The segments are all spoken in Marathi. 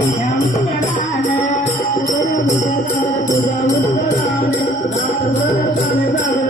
Thank you.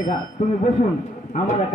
থেকে তুমি বসুন আমার